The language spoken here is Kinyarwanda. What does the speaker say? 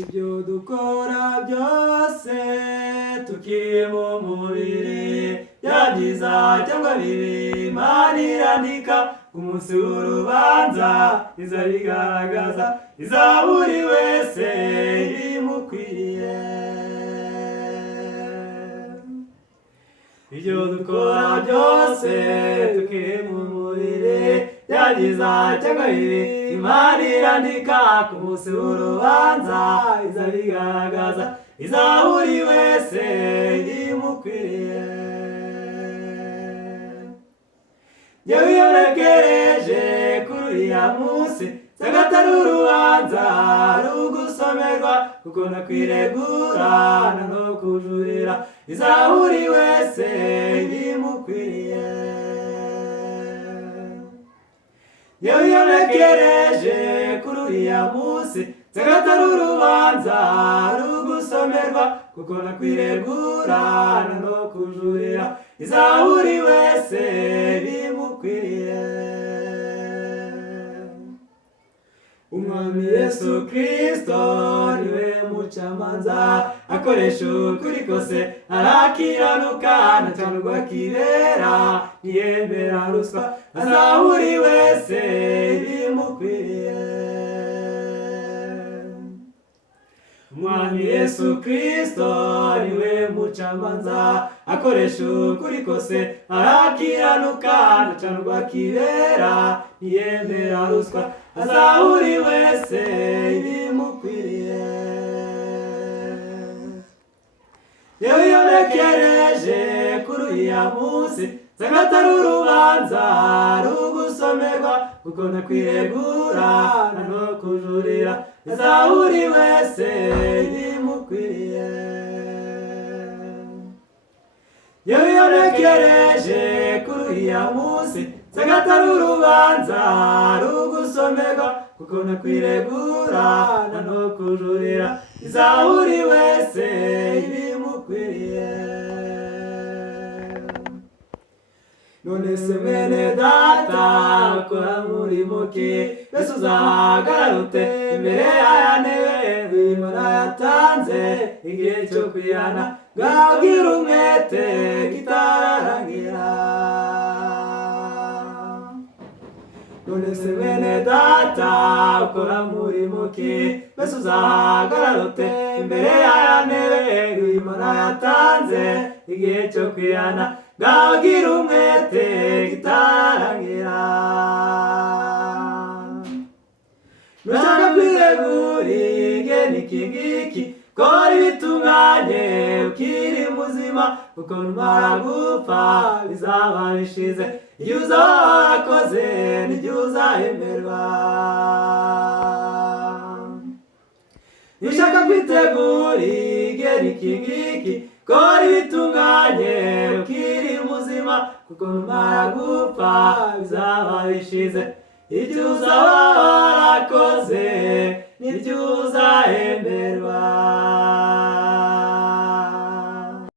ibyo dukora byose tukiri mu mubiri, byangiza cyangwa bibi, Imana irandika ku munsi w'urubanza, izabigaragaza, iza buri wese ibimukwiriye. Ibyo dukora byose tukiri mu mubiri, byangiza cyangwa bibi, Imana irandika ku munsi w'urubanza, izabigaragaza, iza buri wese ibimukwiriye. Yewe iyo ntekereje kuri uriya munsi, sagatari urubanza rugusomerwa, kuko nakwiregura no kujurira, iza buri wese ibimukwiriye. Yewe iyo ntekereje kuri uriya munsi, sagatari urubanza rugusomerwa, kuko nakwiregura no kujurira, iza buri wese ibimukwiriye. Umwami Yesu Kristo niwe mucamanza, akoresha ukuri kose arakiranuka, ntacanurwa kibera, ntiyemera ruswa, aza buri wese ibimukwiriye. Umwami Yesu Kristo niwe mucamanza, akoresha ukuri kose arakiranuka, ntacanurwa kibera, ntiyemera ruswa, aza buri wese ibimukwiriye. Yewe iyo ntekereje kuri uriya munsi, sagatari urubanza rugusomerwa, kuko nakwiregura no kujurira, iza buri wese ibimukwiriye. Yewe iyo ntekereje kuri uriya munsi, sagatari urubanza rugusomerwa, kuko nakwiregura no kujurira, iza buri wese ibimukwiriye. None se mwene data ukora umurimo ki, mbese uzahagarara ute imbere y'aya ntebe Imana yatanze igihe cyo kwihana, bwabwira umwete kitararangira. None se mwene data ukora umurimo ki, mbese uzahagarara ute imbere y'aya ntebe Imana yatanze igihe cyo kwihana, bwabwira umwete kitararangira. Nushaka kwiregura igihe n'iki ngiki, kora ibitunganye ukiri muzima, kuko numara gupfa bizaba bishize, igihe uzaba warakoze n'igihe uzahemberwa. Nushaka kwitegura igihe n'iki ngiki, kora ibitunganye ukiri muzima, kuko numara gupfa bizaba bishize, ibyo uzaba warakoze nibyo uzahemberwa.